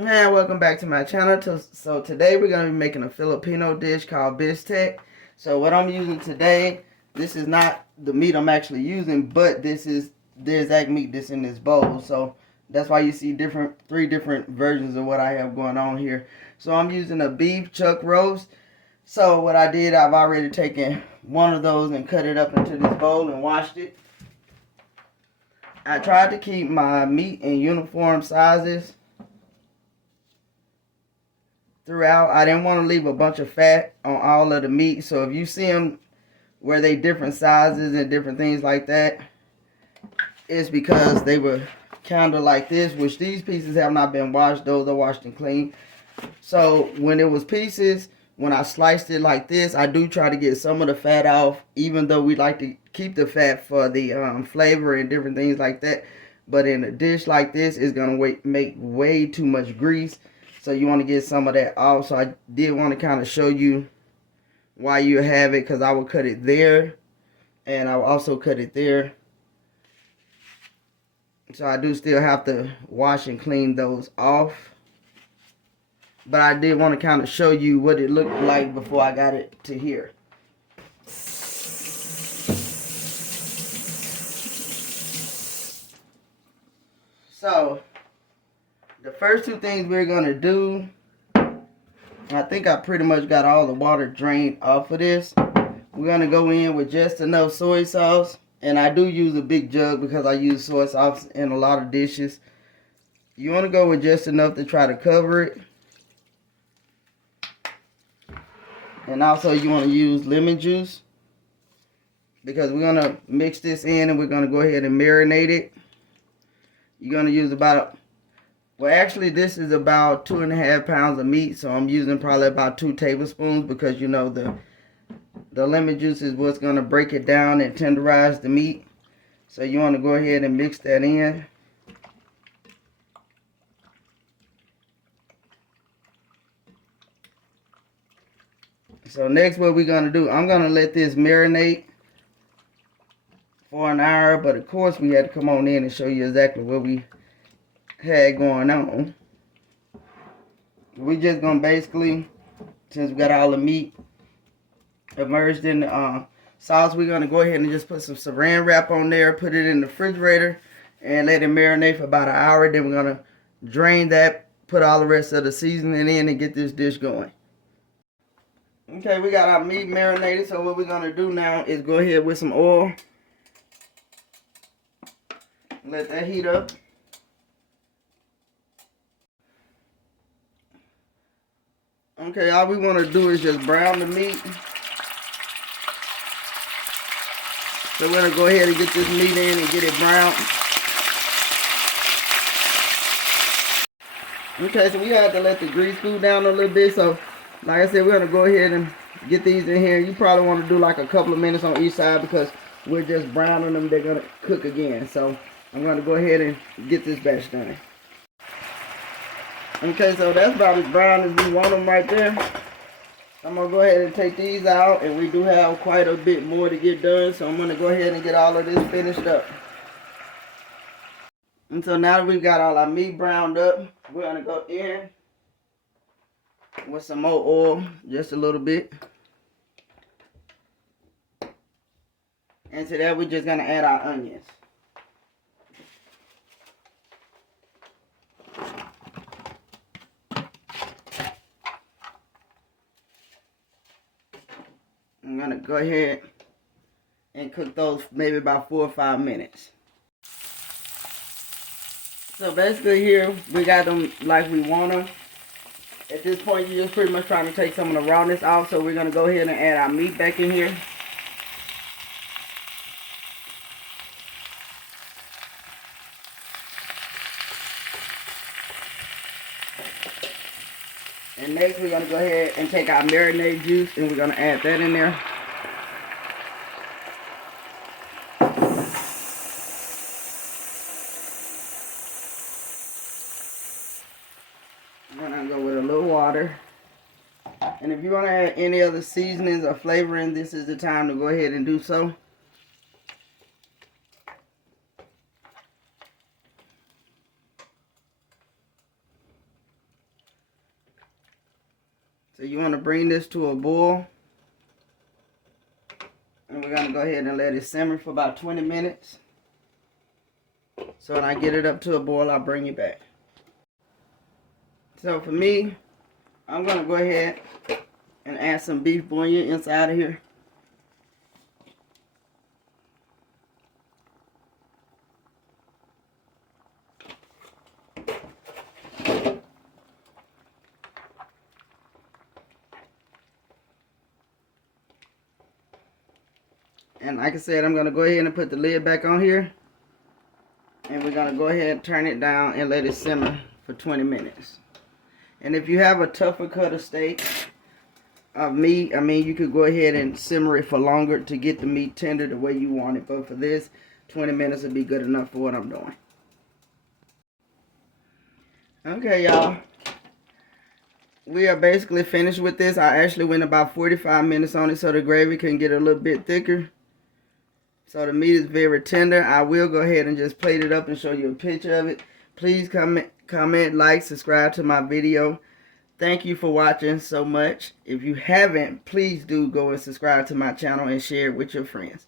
And welcome back to my channel. So today we're going to be making a Filipino dish called Bistek. So what I'm using today, this is not the meat I'm actually using, but this is the exact meat that's in this bowl. So that's why you see three different versions of what I have going on here. So I'm using a beef chuck roast. So what I did, I've already taken one of those and cut it up into this bowl and washed it. I tried to keep my meat in uniform sizes throughout. I didn't want to leave a bunch of fat on all of the meat. So if you see them where they different sizes and different things like that, it's because they were kind of like this, which these pieces have not been washed. Those are washed and clean. So when it was pieces, when I sliced it like this, I do try to get some of the fat off, even though we like to keep the fat for the flavor and different things like that. But in a dish like this, it's going to make way too much grease. So you want to get some of that off. So I did want to kind of show you why you have it, because I will cut it there and I will also cut it there. So I do still have to wash and clean those off. But I did want to kind of show you what it looked like before I got it to here. So the first two things we're going to do, I think I pretty much got all the water drained off of this. We're going to go in with just enough soy sauce. And I do use a big jug because I use soy sauce in a lot of dishes. You want to go with just enough to try to cover it. And also you want to use lemon juice, because we're going to mix this in and we're going to go ahead and marinate it. You're going to use about, well actually this is about 2.5 pounds of meat. So I'm using probably about 2 tablespoons, because you know the lemon juice is what's going to break it down and tenderize the meat. So you want to go ahead and mix that in. So next what we're going to do, I'm going to let this marinate for an hour. But of course we had to come on in and show you exactly what we had going on. We just going to basically, since we got all the meat immersed in the sauce, we're going to go ahead and just put some saran wrap on there, put it in the refrigerator, and let it marinate for about an hour. Then we're going to drain that, put all the rest of the seasoning in, and get this dish going. Okay, we got our meat marinated, so what we're going to do now is go ahead with some oil. Let that heat up. Okay, all we want to do is just brown the meat. So we're going to go ahead and get this meat in and get it brown. Okay, so we have to let the grease cool down a little bit. So like I said, we're going to go ahead and get these in here. You probably want to do like a couple of minutes on each side, because we're just browning them. They're going to cook again. So I'm going to go ahead and get this batch done. Okay, so that's about as brown as we want them right there. I'm going to go ahead and take these out, and we do have quite a bit more to get done, so I'm going to go ahead and get all of this finished up. And so now that we've got all our meat browned up, we're going to go in with some more oil, just a little bit. And to that, we're just going to add our onions. I'm going to go ahead and cook those maybe about 4 or 5 minutes. So basically here, we got them like we want them. At this point, you're just pretty much trying to take some of the rawness off. So we're going to go ahead and add our meat back in here. And next, we're going to go ahead and take our marinade juice, and we're going to add that in there. I'm going to go with a little water. And if you want to add any other seasonings or flavoring, this is the time to go ahead and do so. So you want to bring this to a boil. And we're going to go ahead and let it simmer for about 20 minutes. So when I get it up to a boil, I'll bring it back. So for me, I'm going to go ahead and add some beef bouillon inside of here. And like I said, I'm going to go ahead and put the lid back on here. And we're going to go ahead and turn it down and let it simmer for 20 minutes. And if you have a tougher cut of steak of meat, I mean, you could go ahead and simmer it for longer to get the meat tender the way you want it. But for this, 20 minutes will be good enough for what I'm doing. Okay, y'all. We are basically finished with this. I actually went about 45 minutes on it so the gravy can get a little bit thicker. So the meat is very tender. I will go ahead and just plate it up and show you a picture of it. Please comment, like, subscribe to my video. Thank you for watching so much. If you haven't, please do go and subscribe to my channel and share it with your friends.